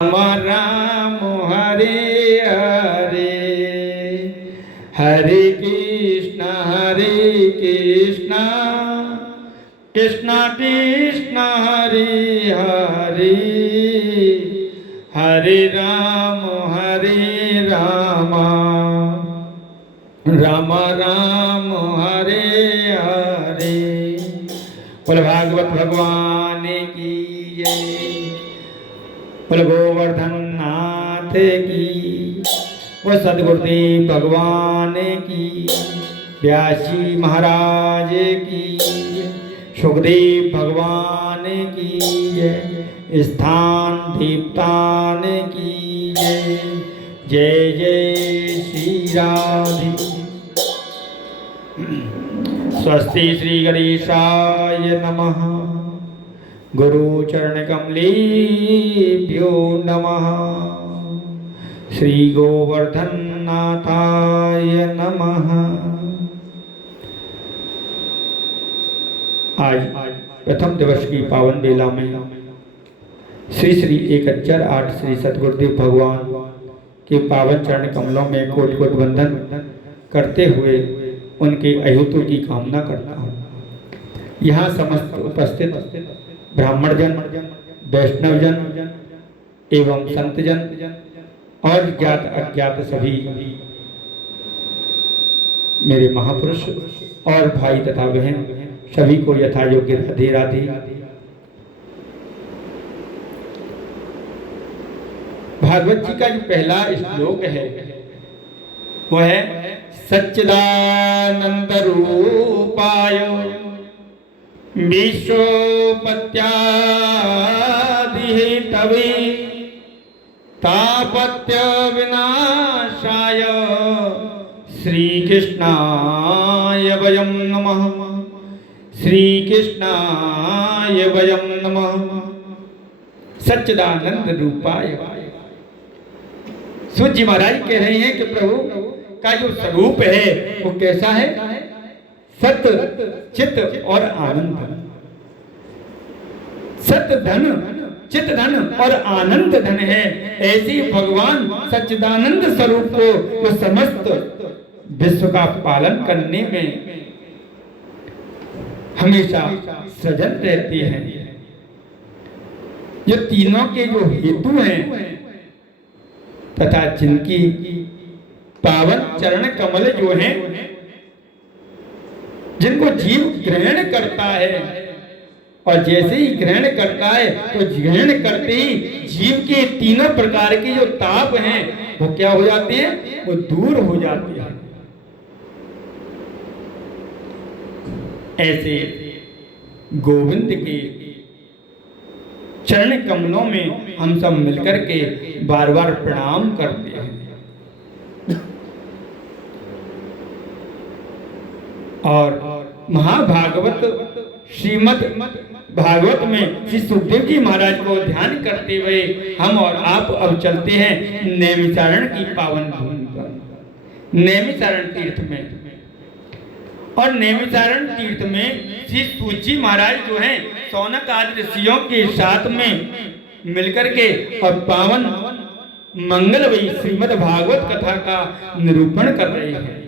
राम राम हरे हरे हरे कृष्ण कृष्ण कृष्ण हरे हरे हरे राम राम राम हरे हरे। बोल भागवत भगवान की जय। बोल गोवर्धन नाथ की। वो सदगुरुदेव भगवान की। व्यासी महाराज की। सुखदेव भगवान की जय। स्थान देवतान की जय। जय जय श्री राधे। स्वस्ति श्री गणेशाय नमः। गुरु चरण कमलेभ्यो नमः। श्री गोवर्धन नाथाय नमः। आज प्रथम दिवस की पावन बेला में श्री श्री 1008 श्री सतगुरुदेव भगवान के पावन चरण कमलों में कोटि कोटि वंदन करते हुए उनके अहितों की कामना करता हूँ। यहाँ समस्त उपस्थित ब्राह्मण जन, वैष्णव जन एवं संत जन और ज्ञात अज्ञात सभी मेरे महापुरुष और भाई तथा बहन सभी को यथा योग्य राधे राधे। भागवत जी का जो पहला श्लोक है वो है सच्चिदानंद रूपाय विश्वोपत्यादिहेतवे तापत्य विनाशाय श्री कृष्णाय वयं नमः। श्री कृष्णाय वयं नमः। सच्चिदानंद रूपाय। सूत जी महाराज कह रहे हैं कि प्रभु का जो स्वरूप है वो कैसा है? सत्य, चित्त और आनंद। सत्य धन, चित्त धन और आनंद धन है। ऐसी भगवान सच्चिदानंद स्वरूप को जो समस्त विश्व का पालन करने में हमेशा सजग रहती है। जो तीनों के जो हेतु हैं तथा जिनकी पावन चरण कमल जो हैं, जिनको जीव ग्रहण करता है और जैसे ही ग्रहण करता है तो ग्रहण करते ही जीव के तीनों प्रकार के जो ताप हैं वो क्या हो जाते हैं? वो दूर हो जाते हैं। ऐसे गोविंद के चरण कमलों में हम सब मिलकर के बार बार प्रणाम करते हैं। और महाभागवत श्रीमद् भागवत में श्री सुखदेव जी महाराज को ध्यान करते हुए हम और आप अब चलते हैं नैमिषारण्य की पावन भूमि पर, नैमिषारण्य तीर्थ में। और नैमिषारण्य तीर्थ में श्री सूत जी महाराज जो हैं सौनक आदि ऋषियों के साथ में मिलकर के और पावन मंगलमयी श्रीमद् भागवत कथा का निरूपण कर रहे हैं।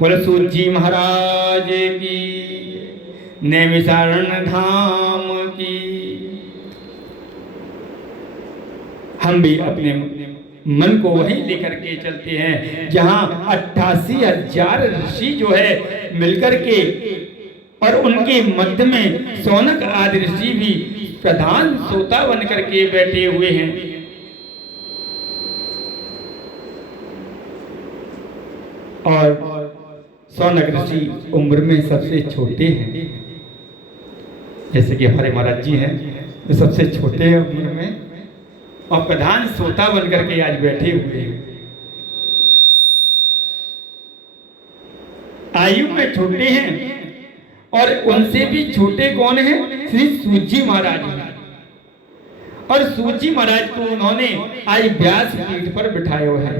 बोले सूत जी महाराज की, नैमिषारण्य धाम की। हम भी अपने मन को वहीं लेकर के चलते हैं जहां 88,000 ऋषि जो है मिलकर के और उनके मध्य में सौनक आदि ऋषि भी प्रधान श्रोता बन करके बैठे हुए हैं। और सौनक ऋषि उम्र में सबसे छोटे हैं, जैसे कि हमारे महाराज जी हैं जो सबसे छोटे हैं उम्र में और प्रधान श्रोता बनकर के आज बैठे हुए हैं। आयु में छोटे हैं और उनसे भी छोटे कौन हैं? श्री सूत जी महाराज। और सूत जी महाराज को उन्होंने आज व्यास पीठ पर बिठाया हुआ है।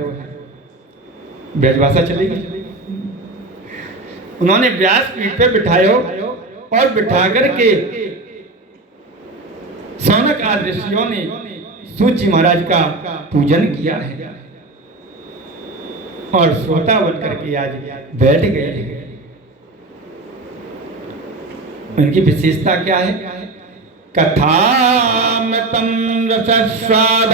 व्यास भाषा चलेगी। उन्होंने व्यास पीठ पर बिठाया और बिठा करके सौनक आदि ऋषियों ने सूत जी महाराज का पूजन किया है और श्रोता बनकर के आज बैठ गए। उनकी विशेषता क्या है? कथामृतम रसस्वाद,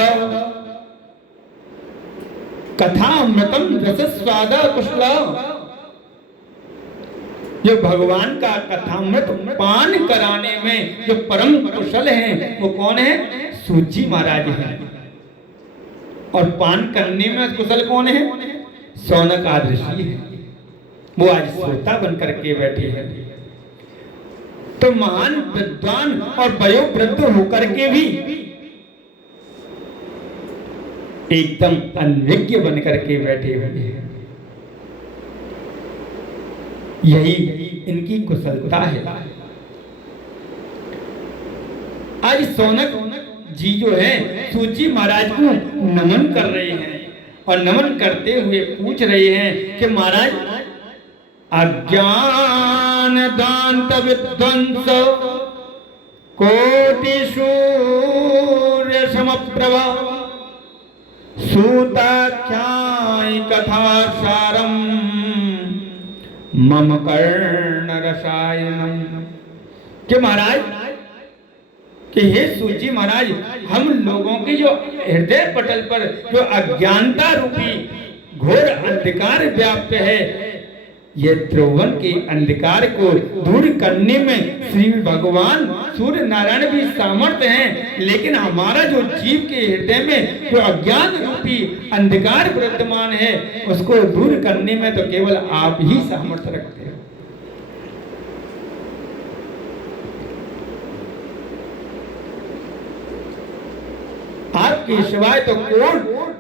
कथामृतम रसस्वाद कुशल। जो भगवान का कथामृत पान कराने में जो परम कुशल हैं वो कौन है? सूत जी महाराज हैं। और पान करने में कुशल कौन है? शौनक आदि ऋषि है। वो आज श्रोता बनकर के बैठे हैं। तो महान विद्वान और वयोवृद्ध होकर के भी एकदम अनभिज्ञ बनकर के बैठे हुए हैं। यही इनकी कुशलता है। आज शौनक जी जो है सूत जी महाराज को नमन कर रहे हैं और नमन करते हुए पूछ रहे हैं कि महाराज अज्ञान दांत विध्वंस कोटि सूर्य समप्रभा सूताख्याय कथा सारम मम कर्ण रसायनम। कि महाराज कि हे सूत जी महाराज, हम लोगों की जो हृदय पटल पर जो अज्ञानता रूपी घोर अंधकार व्याप्त है, ये त्रिभुवन के अंधकार को दूर करने में श्री भगवान सूर्य नारायण भी सामर्थ्य हैं, लेकिन हमारा जो जीव के हृदय में जो अज्ञान रूपी अंधकार विद्यमान है उसको दूर करने में तो केवल आप ही सामर्थ्य रखते हैं। आपके सिवाय तो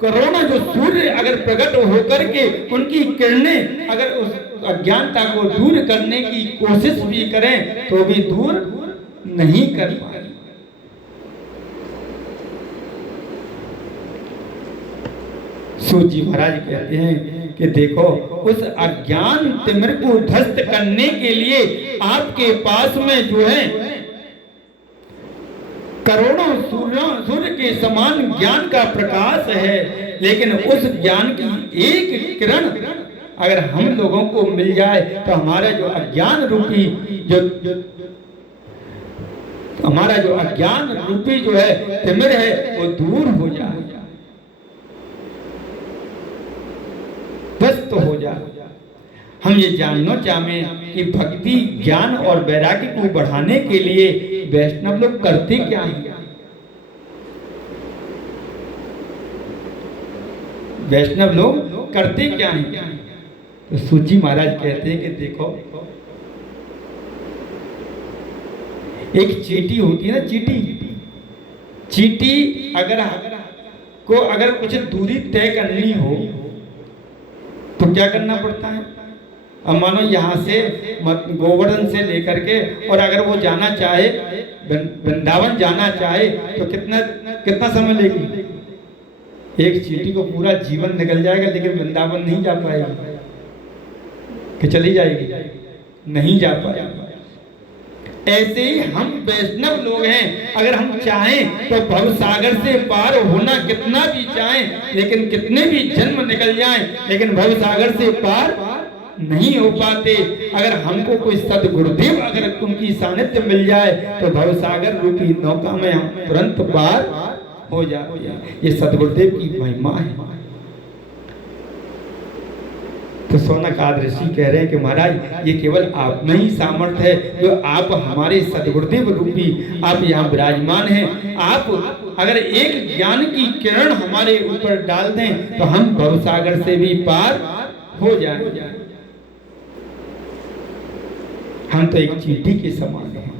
करोड़ों जो सूर्य अगर प्रकट होकर के उनकी किरणें अगर उस अज्ञानता को दूर करने की कोशिश भी करें तो भी दूर नहीं कर पाए। सूत जी महाराज कहते हैं कि देखो उस अज्ञान तिमिर को ध्वस्त करने के लिए आपके पास में जो है करोड़ों सूर्य के समान ज्ञान का प्रकाश है, लेकिन उस ज्ञान की एक किरण अगर हम लोगों को मिल जाए तो हमारा जो अज्ञान रूपी हमारा जो अज्ञान रूपी जो है तिमिर है वो दूर हो जाए, ध्वस्त हो जाए। हम ये जानना चाहें कि भक्ति ज्ञान और वैराग्य को बढ़ाने के लिए वैष्णव लोग करते क्या हैं? वैष्णव लोग करते क्या हैं? तो सूत जी महाराज कहते हैं कि देखो एक चींटी होती है ना, चींटी अगर कुछ दूरी तय करनी हो तो क्या करना पड़ता है? अब मानो यहाँ से गोवर्धन से लेकर के और अगर वो जाना चाहे वृंदावन जाना चाहे तो कितना समय लेगी? एक चींटी को पूरा जीवन निकल जाएगा, लेकिन वृंदावन नहीं जा पाएगी कि चली जाएगी? नहीं जा पाएगी। ऐसे ही हम वैष्णव लोग हैं, अगर हम चाहें तो भवसागर से पार होना कितना भी चाहें, लेकिन कितने भी जन्म निकल जाएं, लेकिन भवसागर से पार नहीं हो पाते। अगर हमको कोई सद्गुरुदेव अगर उनकी सानिध्य मिल जाए तो भवसागर रूपी नौका में हम तुरंत पार हो जाते। ये सद्गुरुदेव की महिमा है। तो शौनक आदि ऋषि कह रहे हैं कि महाराज ये केवल आप में ही सामर्थ्य है, जो आप हमारे सद्गुरुदेव रूपी आप यहाँ विराजमान हैं। आप अगर एक ज्ञान की किरण हमारे ऊपर डाल दें तो हम भवसागर से भी पार हो जाएं। हम तो एक चींटी के समान हैं,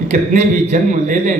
कितने भी जन्म ले लें